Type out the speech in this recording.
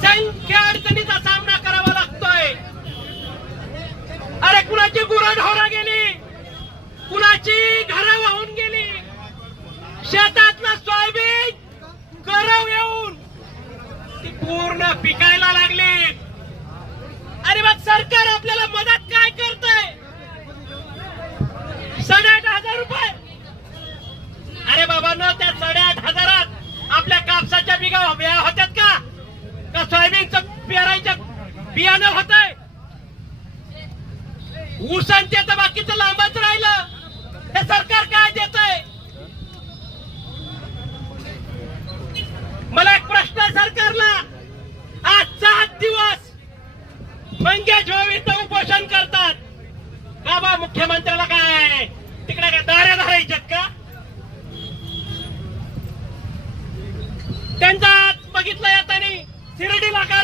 असंख्य अडचणीचा सामना करावा लागतोय। अरे कुणाची गुरंढोरं गेली, कुणाची घरं वाहून गेली, शेतातलं सोयाबीन करव येऊन ती पूर्ण पिकायला लागली। अरे मग सरकार आपल्याला मदत काय करतंय? 8,500 रुपये। अरे बाबांनो, त्या 8,500 आपल्या कापसाच्या बिगा उभ्या होत्यात का? का सोयाबीनचं पेरायचं बियाणं होतंय? ऊसांचे तर बाकीचं लांबच राहिलं। हे सरकार काय देतंय? मला एक प्रश्न आहे सरकारला। आज 7 दिवस मंगेश भाऊ उपोषण करतात का? बा मुख्यमंत्र्याला काय तिकडे काय दाऱ्या धरायच्यात का? त्यांचा बघितलं येतानी शिर्डीला काय